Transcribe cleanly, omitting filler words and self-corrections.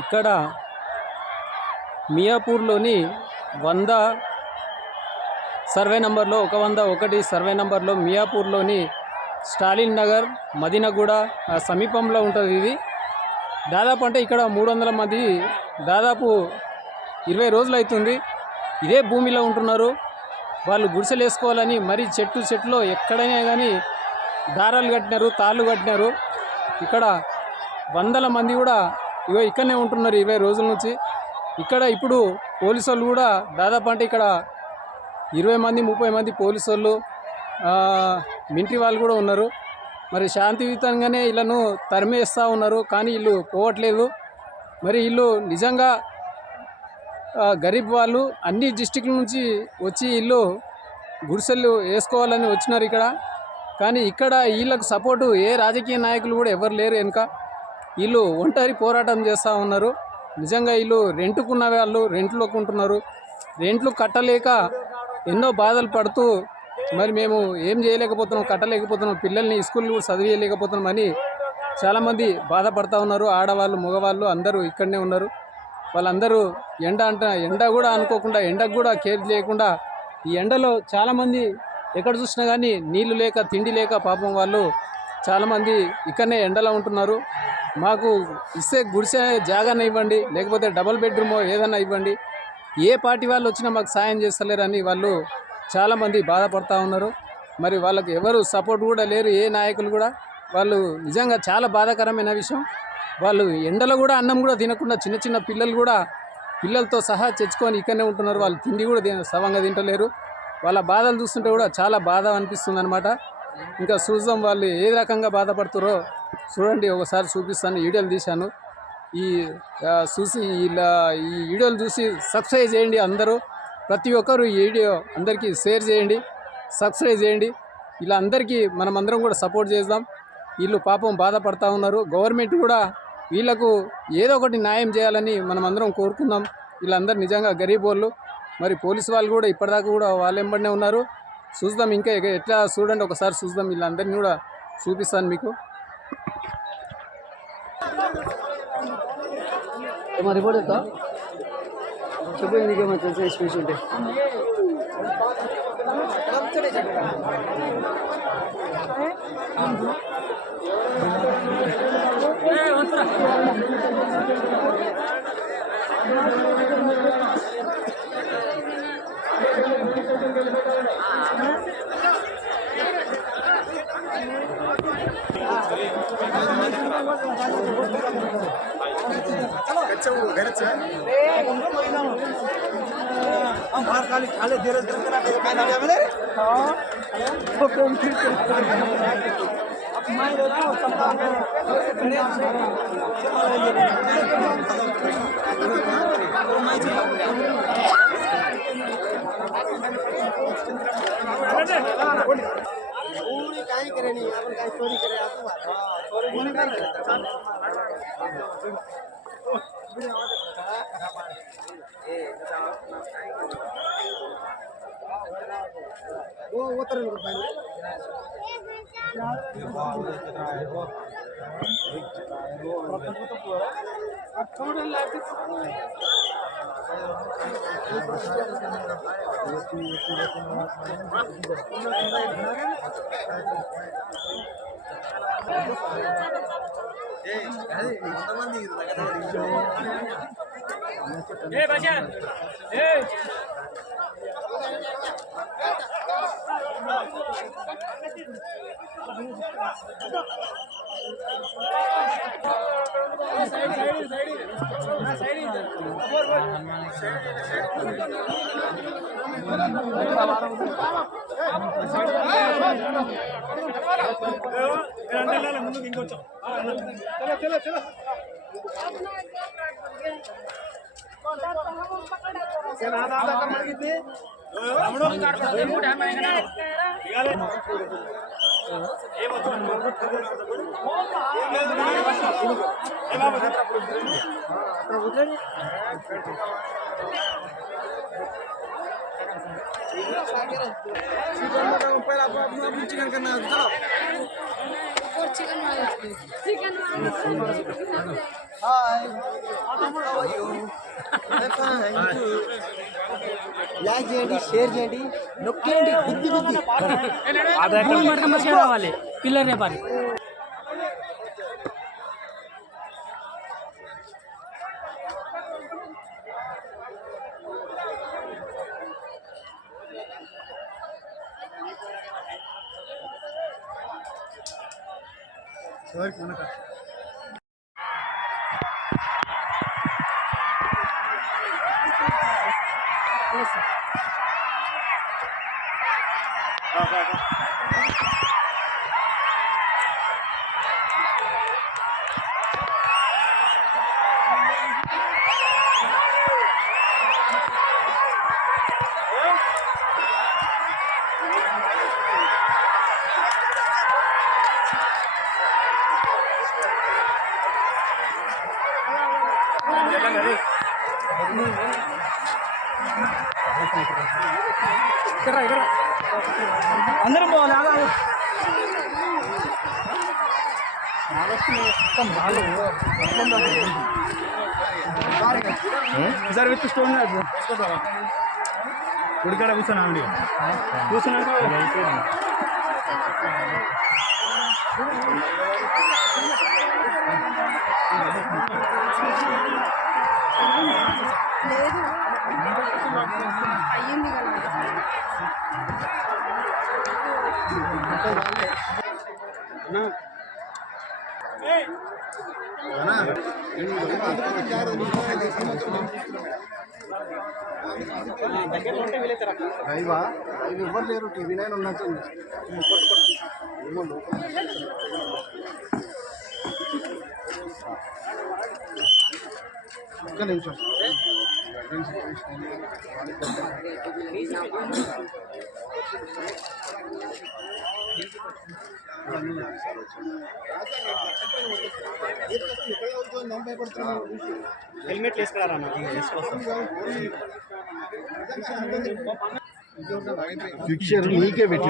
ఇక్కడ మియాపూర్లోని 100 సర్వే నంబర్లో 101 సర్వే నంబర్లో మియాపూర్లోని స్టాలిన్ నగర్ మదీనాగూడ సమీపంలో ఉంటుంది. ఇది దాదాపు అంటే ఇక్కడ 300 మంది దాదాపు 20 రోజులు అవుతుంది ఇదే భూమిలో ఉంటున్నారు. వాళ్ళు గుడిసెలు వేసుకోవాలని మరి చెట్టులో ఎక్కడైనా కానీ దారాలు కట్టినారు, తాళ్ళు కట్టినారు. ఇక్కడ వందల మంది కూడా ఇక్కడనే ఉంటున్నారు 20 రోజుల నుంచి. ఇక్కడ ఇప్పుడు పోలీసు వాళ్ళు కూడా దాదాపు అంటే ఇక్కడ 20 మంది 30 మంది పోలీసు వాళ్ళు మిలిటరీ వాళ్ళు కూడా ఉన్నారు. మరి శాంతియుతంగానే వీళ్ళను తరిమేస్తూ ఉన్నారు, కానీ వీళ్ళు పోవట్లేదు. మరి వీళ్ళు నిజంగా గరీబ్ వాళ్ళు అన్ని డిస్టిక్ల నుంచి వచ్చి వీళ్ళు గుడిసెలు వేసుకోవాలని వచ్చినారు ఇక్కడ. కానీ ఇక్కడ వీళ్ళకు సపోర్టు ఏ రాజకీయ నాయకులు కూడా ఎవరు లేరు వెనుక. వీళ్ళు ఒంటరి పోరాటం చేస్తూ ఉన్నారు. నిజంగా వీళ్ళు రెంట్కున్న వాళ్ళు రెంట్లోకి ఉంటున్నారు. రెంట్లు కట్టలేక ఎన్నో బాధలు పడుతూ మరి మేము ఏం చేయలేకపోతున్నాం, కట్టలేకపోతున్నాం, పిల్లల్ని స్కూల్ కూడా చదివేయలేకపోతున్నాం అని చాలామంది బాధపడుతూ ఉన్నారు. ఆడవాళ్ళు మగవాళ్ళు అందరూ ఇక్కడనే ఉన్నారు. వాళ్ళందరూ ఎండ కూడా అనుకోకుండా, ఎండకు కూడా కేర్ చేయకుండా ఈ ఎండలో చాలామంది ఎక్కడ చూసినా కానీ నీళ్లు లేక తిండి లేక పాపం వాళ్ళు చాలామంది ఇక్కడనే ఎండలో ఉంటున్నారు. మాకు ఇస్తే గుడిసె జాగానే ఇవ్వండి, లేకపోతే డబుల్ బెడ్రూమో ఏదైనా ఇవ్వండి, ఏ పార్టీ వాళ్ళు వచ్చినా మాకు సాయం చేస్తలేరని వాళ్ళు చాలామంది బాధపడుతూ ఉన్నారు. మరి వాళ్ళకి ఎవరు సపోర్ట్ కూడా లేరు, ఏ నాయకులు కూడా. వాళ్ళు నిజంగా చాలా బాధాకరమైన విషయం. వాళ్ళు ఎండలో కూడా అన్నం కూడా తినకుండా చిన్న చిన్న పిల్లలు కూడా పిల్లలతో సహా తెచ్చుకొని ఇక్కడనే ఉంటున్నారు. వాళ్ళు తిండి కూడా సవంగా తింటలేరు. వాళ్ళ బాధలు చూస్తుంటే కూడా చాలా బాధ అనిపిస్తుంది అనమాట. ఇంకా చూద్దాం వాళ్ళు ఏ రకంగా బాధపడుతారో చూడండి, ఒకసారి చూపిస్తాను. వీడియోలు తీశాను. ఈ వీడియోలు చూసి సబ్స్క్రైబ్ చేయండి అందరూ. ప్రతి ఒక్కరు ఈ వీడియో అందరికీ షేర్ చేయండి, సబ్స్క్రైబ్ చేయండి. ఇలా అందరికీ మనమందరం కూడా సపోర్ట్ చేద్దాం. వీళ్ళు పాపం బాధపడుతూ ఉన్నారు. గవర్నమెంట్ కూడా వీళ్ళకు ఏదో ఒకటి న్యాయం చేయాలని మనమందరం కోరుకుందాం. వీళ్ళందరూ నిజంగా గరీబ్ వాళ్ళు. మరి పోలీసు వాళ్ళు కూడా ఇప్పటిదాకా కూడా వాళ్ళ వెంబడినే ఉన్నారు. చూద్దాం ఇంకా ఎట్లా చూడండి, ఒకసారి చూద్దాం. వీళ్ళందరినీ కూడా చూపిస్తాను మీకు. రిపోర్ట్ చెప్తా చెప్పండి, నీకేమో తెలిసిన స్పీచ్ ఉంటే. खाली धीरज काही करे नहीं, आपण काही चोरी करे आपण चोरी कोणी करे वो तरह ముందుకు ఇంకొంచెం చలో చలో पहिला चिकन करना హాయ్ లైక్ చేయండి, షేర్ చేయండి, నొక్కేయండి, గుద్ది గుద్ది రావాలి పిల్లర్ రేపాలి. అందరం పోవాలి. సార్ విత్ స్టోన్ ఉడికాడ కూర్చున్నా అండి, కూర్చున్నాక అయ్యింది కదా. లైవా లైవ్ ఎవరు లేరు, టీవీ నైన్ ఉన్నట్టుంది. ఒక్క నిమిషం హెల్మెట్ వేసుకురారా, ఫిక్చర్ నీకే పెట్టి